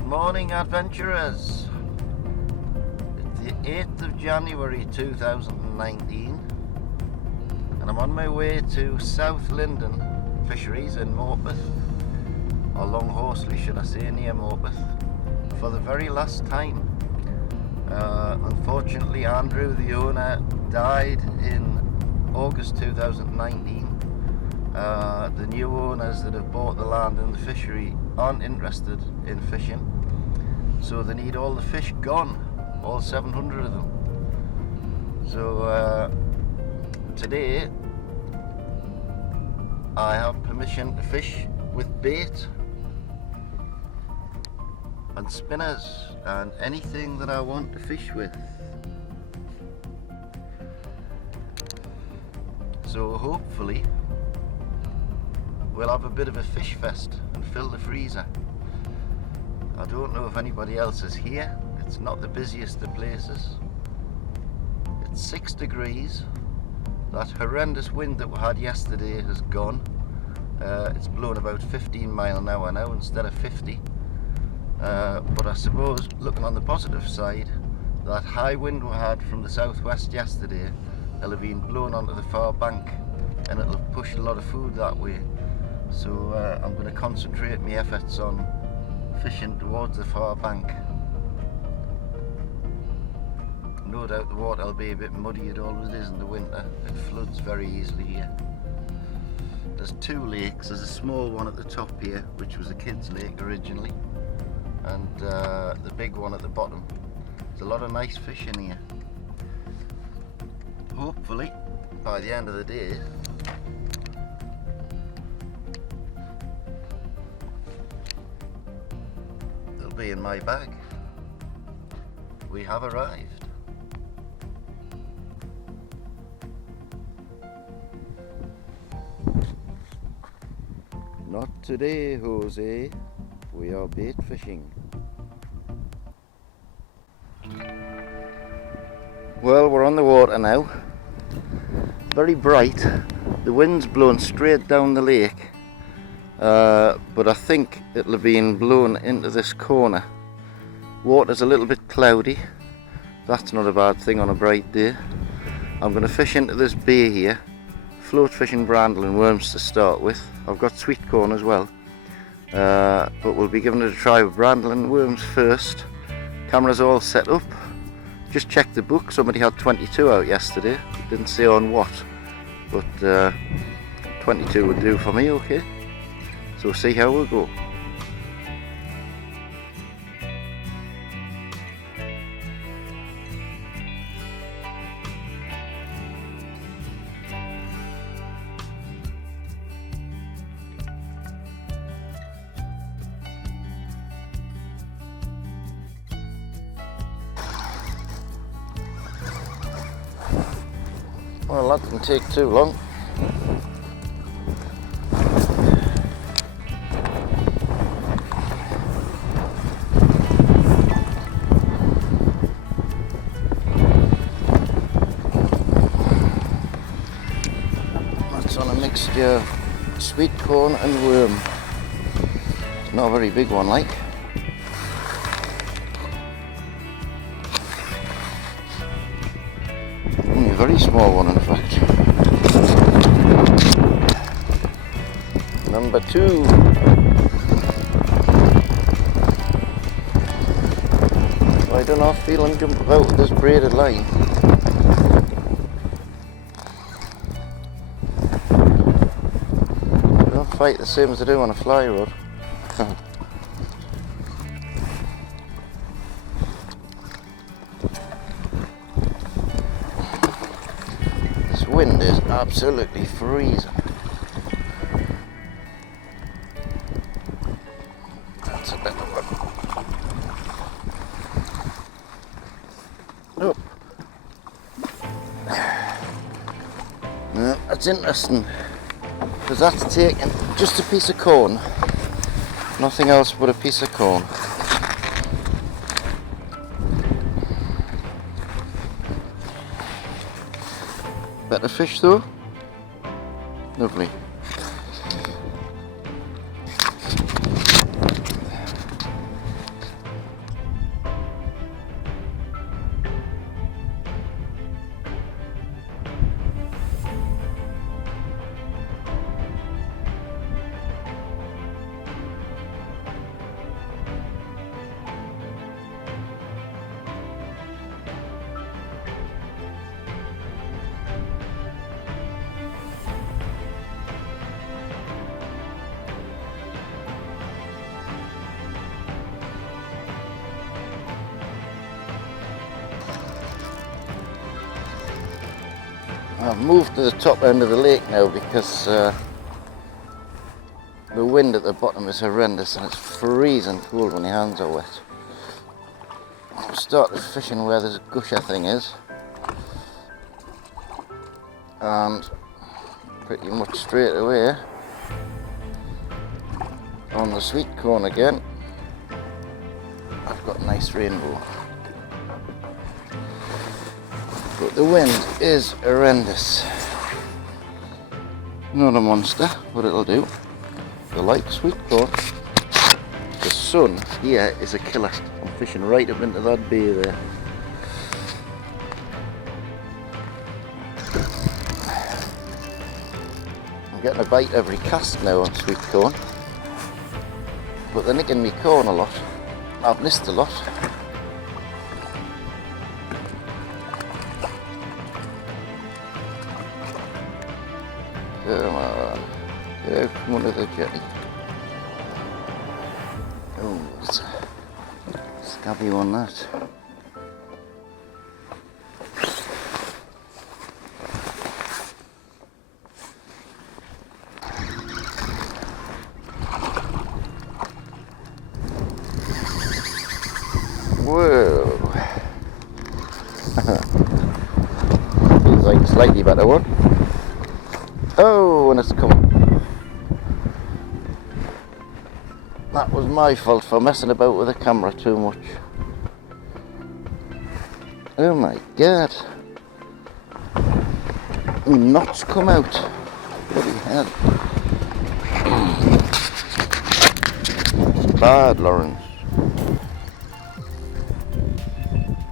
Good morning, adventurers. It's the 8th of January 2019 and I'm on my way to South Linden Fisheries in Morpeth, or Long Horsley should I say, near Morpeth, for the very last time. Unfortunately, Andrew, the owner, died in August 2019. The new owners that have bought the land and the fishery aren't interested in fishing, so they need all the fish gone, all 700 of them. So today I have permission to fish with bait and spinners and anything that I want to fish with. So hopefully we'll have a bit of a fish fest and fill the freezer. I don't know if anybody else is here. It's not the busiest of places. It's 6 degrees. That horrendous wind that we had yesterday has gone. It's blown about 15 miles an hour now instead of 50. But I suppose, looking on the positive side, that high wind we had from the southwest yesterday will have been blown onto the far bank and it'll push a lot of food that way. So I'm going to concentrate my efforts on fishing towards the far bank. No doubt the water will be a bit muddy, it always is in the winter. It floods very easily here. There's 2 lakes. There's a small one at the top here, which was a kids' lake originally, and the big one at the bottom. There's a lot of nice fish in here. Hopefully by the end of the day they'll be in my bag. We have arrived. Not today, Jose. We are bait fishing. Well, we're on the water now. Very bright. The wind's blown straight down the lake, but I think it'll have been blown into this corner. Water's a little bit cloudy. That's not a bad thing on a bright day. I'm going to fish into this bay here. Float fishing brandle and worms to start with. I've got sweet corn as well, but we'll be giving it a try with brandle and worms first. Camera's all set up. Just checked the book. Somebody had 22 out yesterday. Didn't say on what, but 22 would do for me, okay? So we'll see how we'll go. Well, that didn't take too long. That's on a mixture of sweet corn and worm. It's not a very big one, like. Only a very small one, in fact. Number 2. I don't know, feeling jump about with this braided line. I don't fight the same as I do on a fly rod. This wind is absolutely freezing. That's a better one. Oh. No, that's interesting, because that's taking just a piece of corn, nothing else but a piece of corn. Better fish though. Lovely. I've moved to the top end of the lake now because the wind at the bottom is horrendous and it's freezing cold when your hands are wet. I've started fishing where this gusher thing is, and pretty much straight away on the sweet corn again I've got a nice rainbow, but the wind is horrendous. Not a monster, but it'll do. I like sweet corn. The sun here is a killer. I'm fishing right up into that bay there. I'm getting a bite every cast now on sweet corn, but they're nicking me corn a lot. I've missed a lot. Come on, yeah, come under the jetty. Oh, it's a scabby one, that. Whoa. Feels like a slightly better one. Oh, and it's coming. That was my fault for messing about with the camera too much. Oh my god. Knots come out. Bloody hell. It's bad, Lawrence.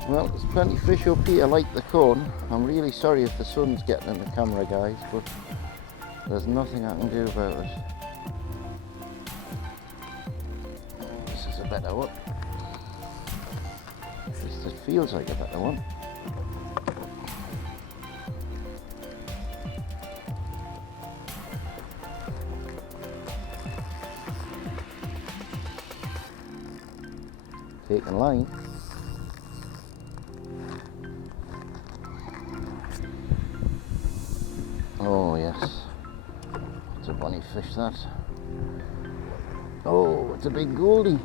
Well, there's plenty of fish up here like the corn. I'm really sorry if the sun's getting in the camera, guys, but there's nothing I can do about it. This is a better one. At least it feels like a better one. Taking line. Oh yes, it's a bunny fish that. Oh, it's a big goldie.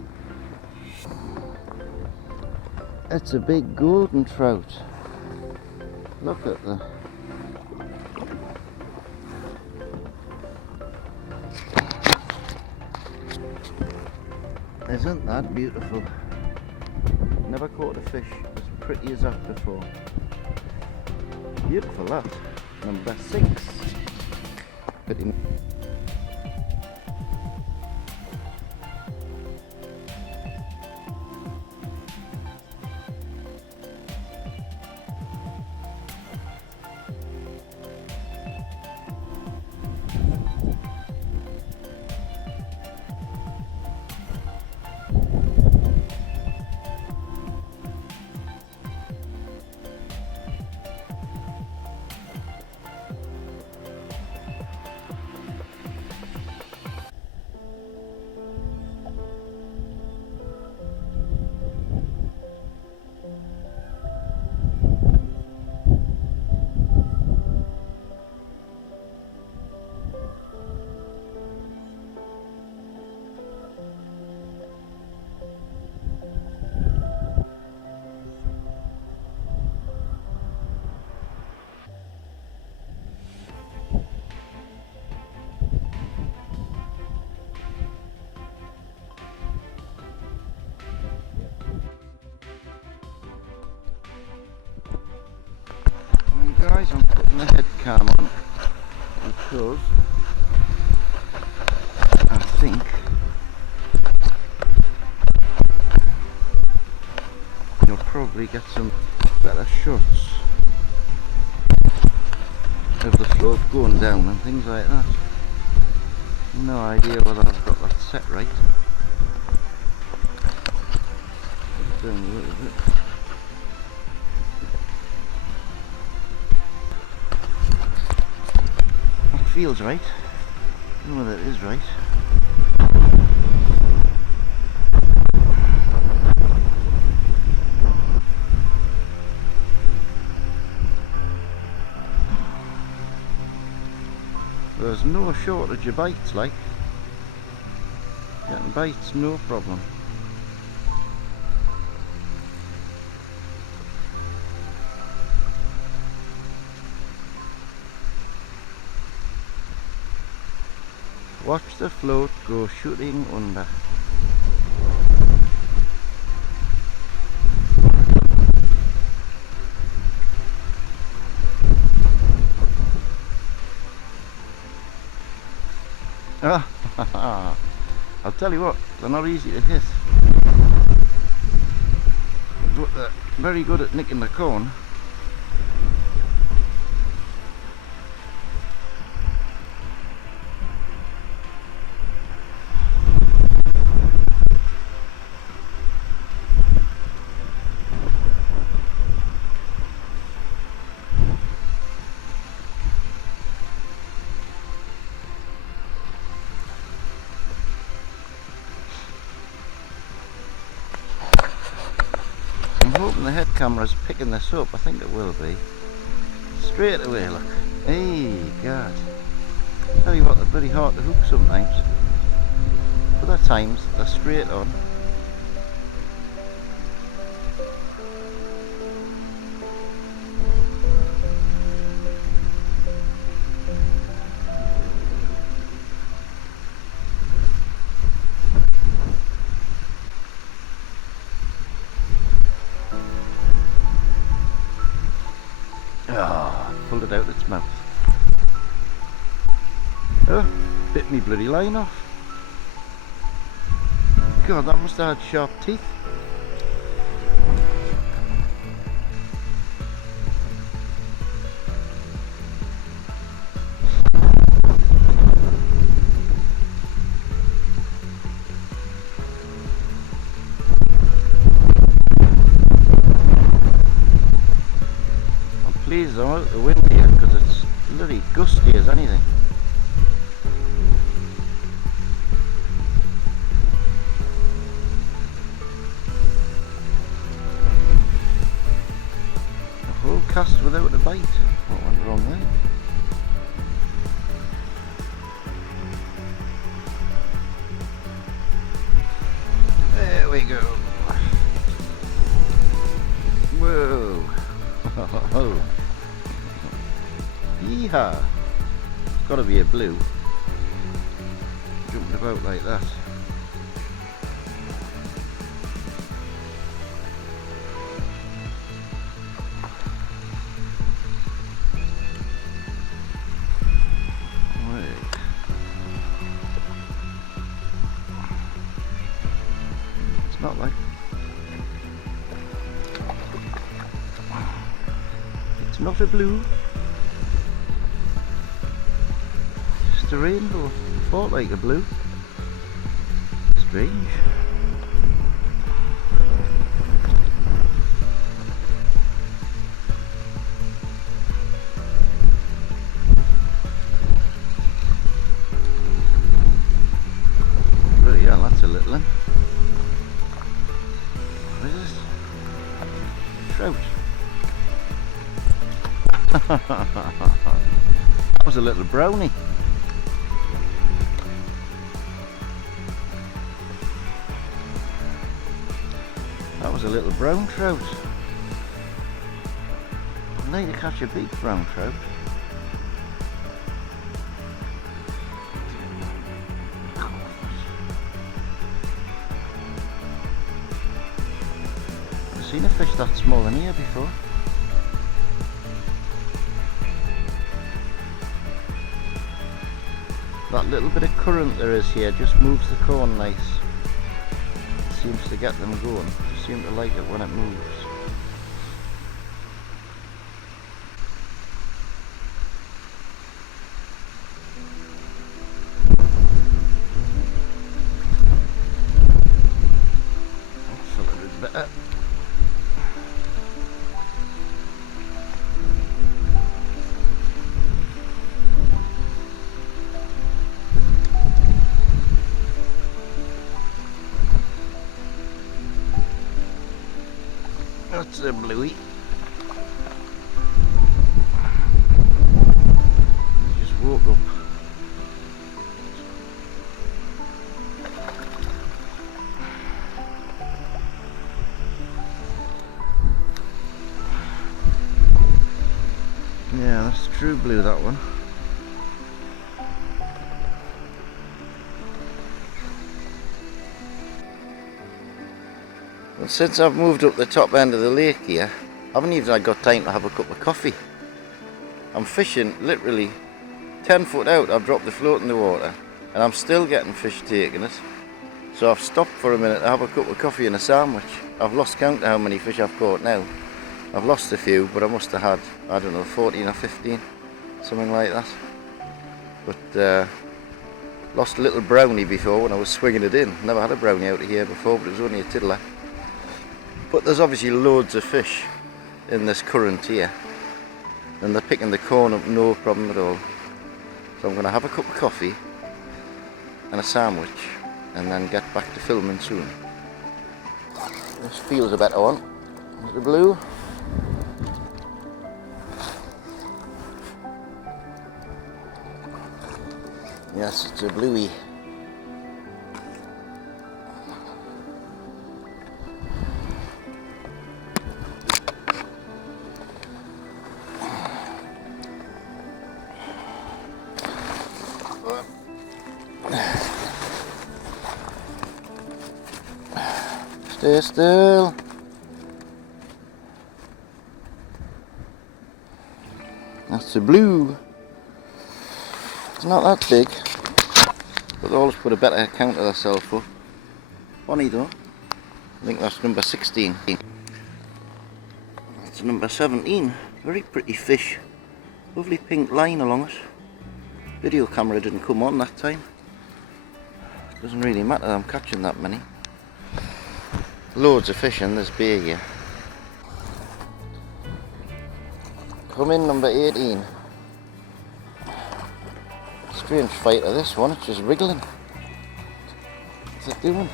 It's a big golden trout. Look at the... Isn't that beautiful? Never caught a fish as pretty as that before. Beautiful that. Number 6. Pretty. Guys, I'm putting the head cam on because I think you'll probably get some better shots of the float going down and things like that. No idea whether I've got that set right. Down a little bit. Feels right. I don't know whether it is right. There's no shortage of bites, like. Getting bites, no problem. Watch the float go shooting under. Ah, I'll tell you what, they're not easy to hit. But they're very good at nicking the corn. I'm hoping the head camera's picking this up. I think it will be. Straight away, look. Hey, God. Tell you what, they're very hard to hook sometimes. Other times, they're straight on. Ah, pulled it out its mouth. Oh, bit me bloody line off. God, that must have had sharp teeth. Please, I'm out the wind here because it's bloody gusty as anything. A whole cast without a bite. What went wrong there? There we go. Whoa. Oh. Yeehaw! It's got to be a blue. Jumping about like that. Wait. It's not like. It's not a blue. A rainbow, fought like a blue. Strange. But yeah, that's a little one. What is this? Trout. That was a little brownie. That was a little brown trout. I need to catch a big brown trout. I've seen a fish that small in here before. That little bit of current there is here just moves the corn nice. Seems to get them going. Just seem to like it when it moves. That's a little bit better. That's a bluey. Just woke up. true blue, that one. Well, since I've moved up the top end of the lake here, I haven't even got time to have a cup of coffee. I'm fishing literally 10 foot out. I've dropped the float in the water and I'm still getting fish taking it. So I've stopped for a minute to have a cup of coffee and a sandwich. I've lost count of how many fish I've caught now. I've lost a few, but I must have had, I don't know, 14 or 15, something like that. But lost a little brownie before when I was swinging it in. Never had a brownie out of here before, but it was only a tiddler. But there's obviously loads of fish in this current here, and they're picking the corn up no problem at all. So I'm going to have a cup of coffee and a sandwich and then get back to filming soon. This feels a better one. The blue. Yes, it's a bluey. Stay still. That's a blue. It's not that big, but they always put a better account of themselves up. Funny though. I think that's number 16. That's number 17. Very pretty fish. Lovely pink line along it. Video camera didn't come on that time. Doesn't really matter, I'm catching that many. Loads of fish in this bay here. Come in, number 18. Strange fighter this one, it's just wriggling. What's it doing?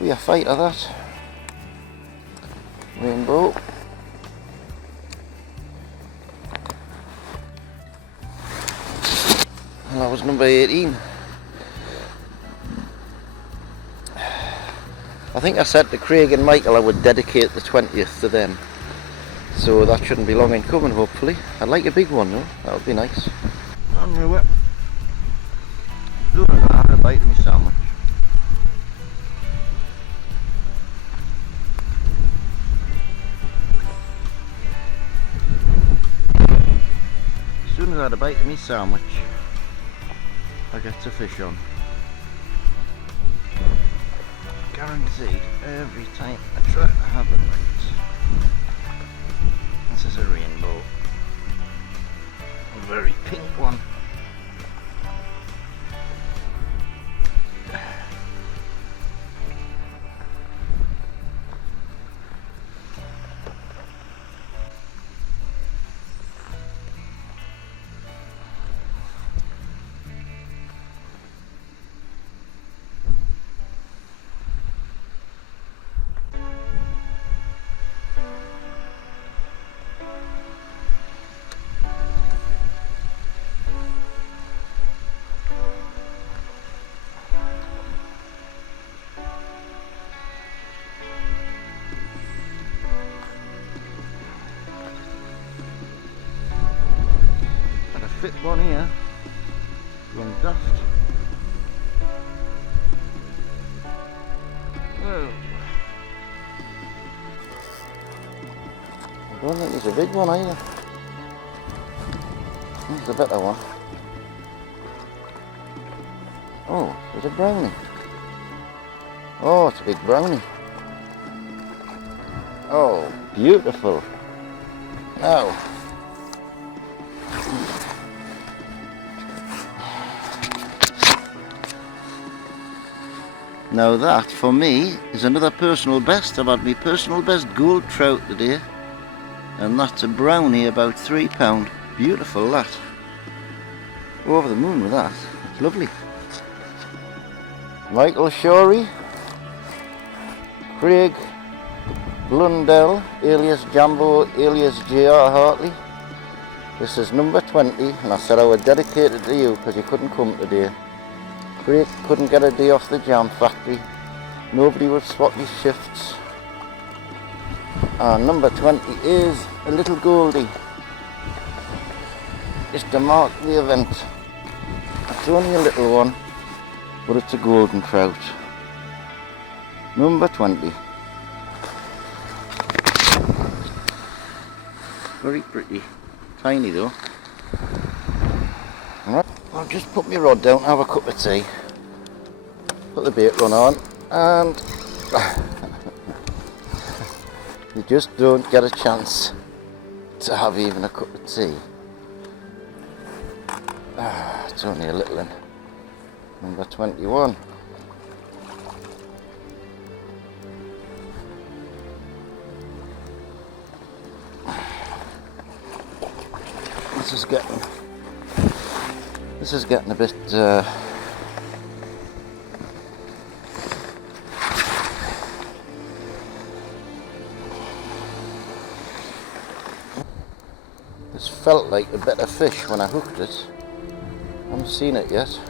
We a fighter that. Rainbow. And that was number 18. I think I said to Craig and Michael I would dedicate the 20th to them. So that shouldn't be long in coming, hopefully. I'd like a big one though, that would be nice. On my whip. Doing that, a bite of my sandwich. As soon as I had a bite of my sandwich, I get to fish on. Guaranteed, every time I try to have it right. This is a rainbow. A very pink one. Fit one here, going daft. Whoa. I don't think it's a big one either. It's a better one. Oh, there's a brownie. Oh, it's a big brownie. Oh, beautiful. Now. Now that, for me, is another personal best. I've had my personal best gold trout today. And that's a brownie, about £3. Beautiful, that. Over the moon with that. It's lovely. Michael Shorey. Craig Blundell, alias Jambo, alias J.R. Hartley. This is number 20, and I said I would dedicate it to you because you couldn't come today. Craig couldn't get a day off the jam factory, Nobody would swap his shifts. And number 20 is a little goldie. Just to mark the event. It's only a little one, but it's a golden trout. Number 20. Very pretty. Tiny though. Alright, I'll just put my rod down, have a cup of tea, put the bait run on, and you just don't get a chance to have even a cup of tea. It's only a little one. Number 21. This is getting a bit this felt like a better fish when I hooked it. I haven't seen it yet.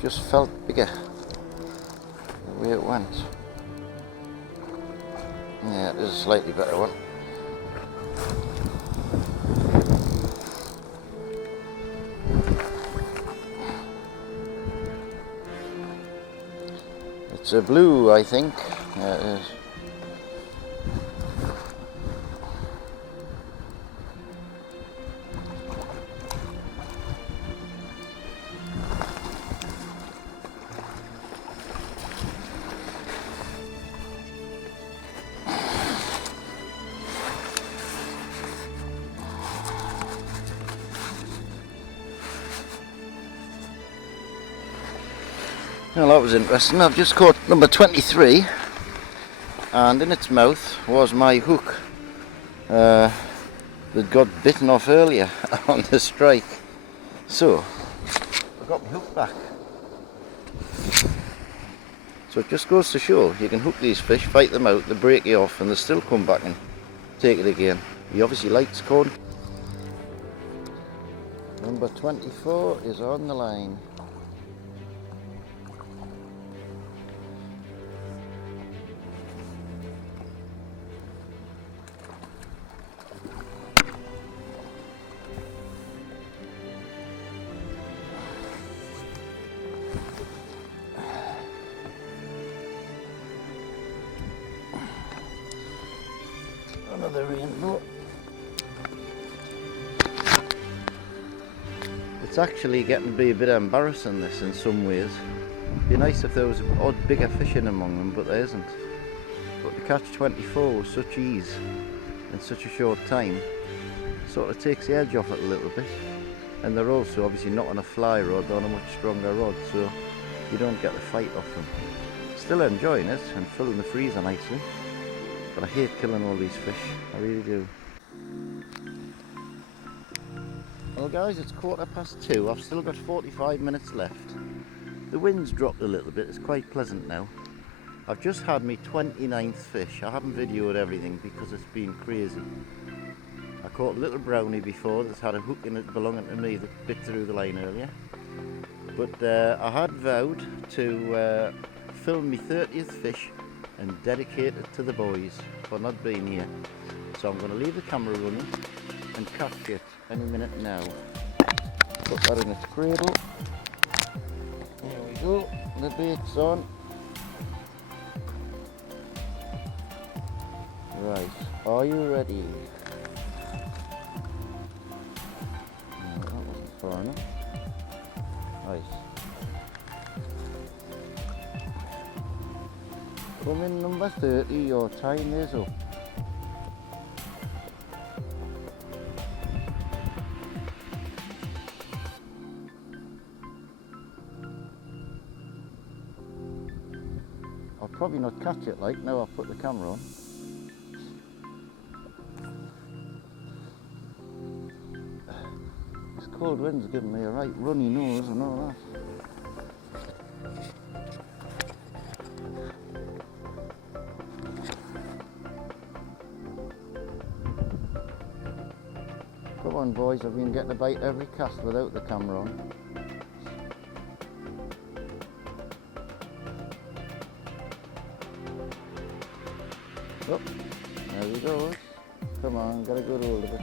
Just felt bigger the way it went. Yeah, it is a slightly better one. It's a blue, I think. Yeah, it is. Well, that was interesting. I've just caught number 23, and in its mouth was my hook that got bitten off earlier on the strike. So I got my hook back. So it just goes to show you can hook these fish, fight them out, they break you off, and they still come back and take it again. He obviously likes corn. Number 24 is on the line. Another rainbow. It's actually getting to be a bit embarrassing, this, in some ways. It'd be nice if there was odd bigger fish in among them, but there isn't. But to catch 24 with such ease in such a short time sort of takes the edge off it a little bit. And they're also obviously not on a fly rod, they're on a much stronger rod, so you don't get the fight off them. Still enjoying it and filling the freezer nicely. But I hate killing all these fish, I really do. Well guys, it's 2:15, I've still got 45 minutes left. The wind's dropped a little bit, it's quite pleasant now. I've just had my 29th fish. I haven't videoed everything because it's been crazy. I caught a little brownie before that's had a hook in it belonging to me that bit through the line earlier. But I had vowed to film my 30th fish and dedicate it to the boys for not being here. So I'm going to leave the camera running and catch it any minute now. Put that in its cradle. There we go, the bait's on. Right, are you ready? No, that wasn't far enough. Right. Come in number 30, your time is up. I'll probably not catch it like now I've put the camera on. This cold wind's giving me a right runny nose and all that. Come on boys, I've been getting a bite every cast without the camera on. There he goes. Come on, got a good hold of it.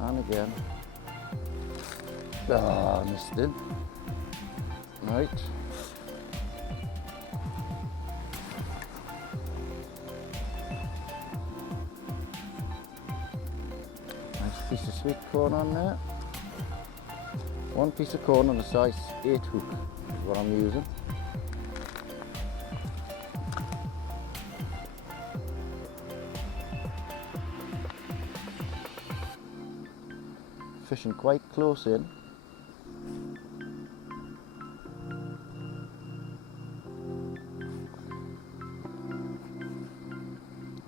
And again. Ah, missed it. Right. Nice piece of sweet corn on there. One piece of corn on a size 8 hook is what I'm using. Fishing quite close in.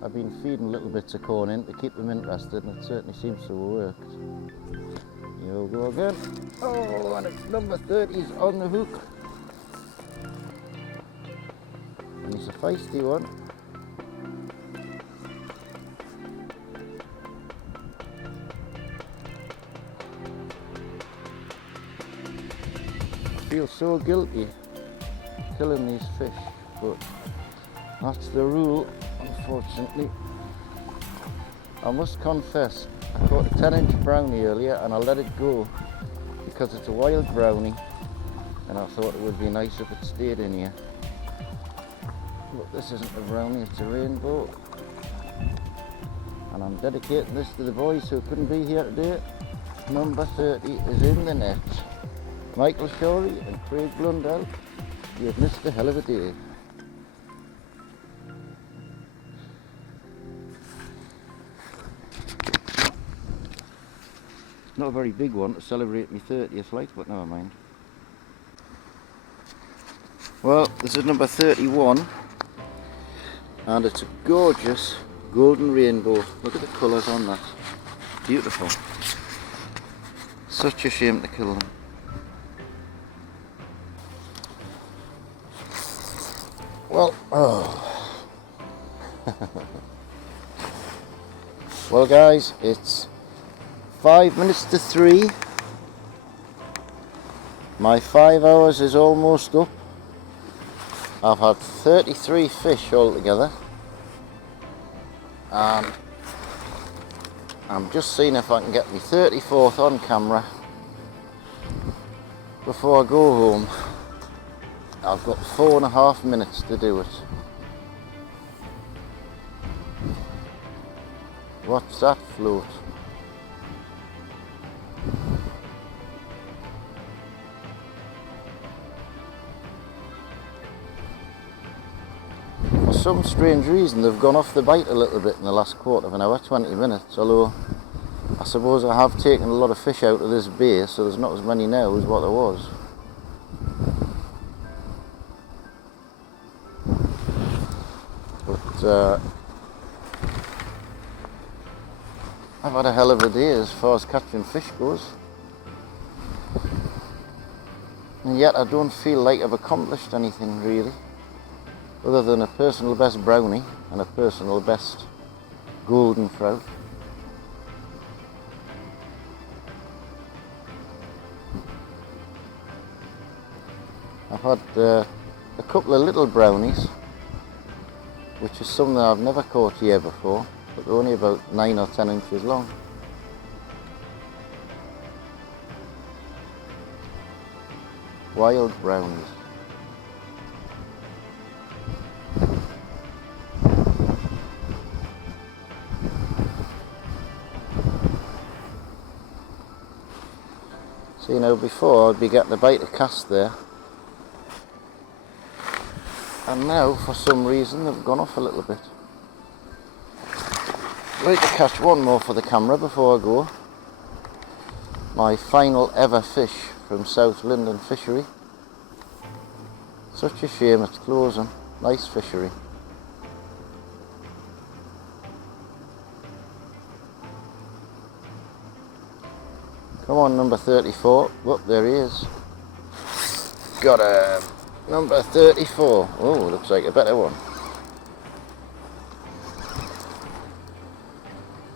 I've been feeding little bits of corn in to keep them interested, and it certainly seems to have worked. Here we go again. Oh, and it's number 30's on the hook. And he's a feisty one. I feel so guilty killing these fish, but that's the rule, unfortunately. I must confess, I caught a 10-inch brownie earlier and I let it go because it's a wild brownie and I thought it would be nice if it stayed in here. But this isn't a brownie, it's a rainbow. And I'm dedicating this to the boys who couldn't be here today. Number 30 is in the net. Michael Shorey and Craig Blundell, you've missed a hell of a day. Not a very big one to celebrate my 30th flight, but never mind. Well, this is number 31 and it's a gorgeous golden rainbow. Look at the colours on that. Beautiful. Such a shame to kill them. Well, oh. Well guys, it's 5 minutes to 3. My 5 hours is almost up. I've had 33 fish altogether. And I'm just seeing if I can get my 34th on camera before I go home. I've got 4.5 minutes to do it. What's that float? For some strange reason they've gone off the bite a little bit in the last quarter of an hour, 20 minutes, although I suppose I have taken a lot of fish out of this bay, so there's not as many now as what there was. But I've had a hell of a day as far as catching fish goes. And yet I don't feel like I've accomplished anything really, other than a personal best brownie and a personal best golden trout. I've had a couple of little brownies, which is something I've never caught here before, but they're only about 9 or 10 inches long. Wild brownies. See, now before I'd be getting a bite of cast there, and now for some reason they've gone off a little bit. I'd like to catch one more for the camera before I go. My final ever fish from South Linden Fishery. Such a shame it's closing. Nice fishery. Come on, number 34. Whoop, there he is. Got a number 34. Oh, looks like a better one.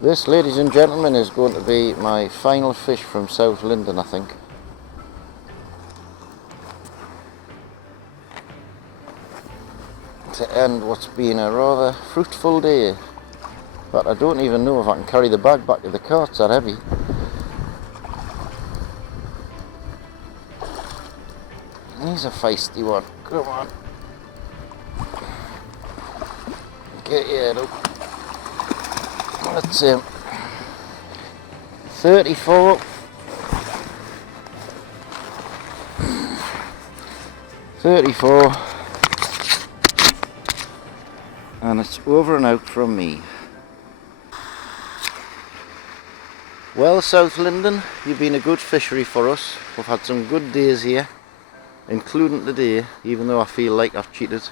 This, ladies and gentlemen, is going to be my final fish from South Linden, I think. To end what's been a rather fruitful day. but I don't even know if I can carry the bag back to the car. It's that heavy. He's a feisty one. Come on. Get your head up. That's him. 34. 34. And it's over and out from me. Well, South Linden, you've been a good fishery for us. We've had some good days here, including today, even though I feel like I've cheated.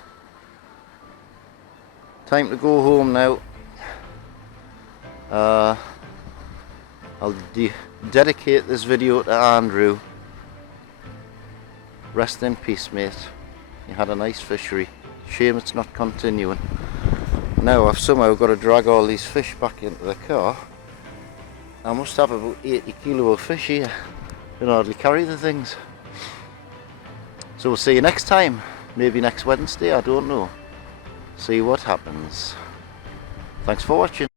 Time to go home now. I'll dedicate this video to Andrew. Rest in peace, mate. You had a nice fishery. Shame it's not continuing. Now I've somehow got to drag all these fish back into the car. I must have about 80 kilo of fish here. I can hardly carry the things. So we'll see you next time. Maybe next Wednesday, I don't know. See what happens. Thanks for watching.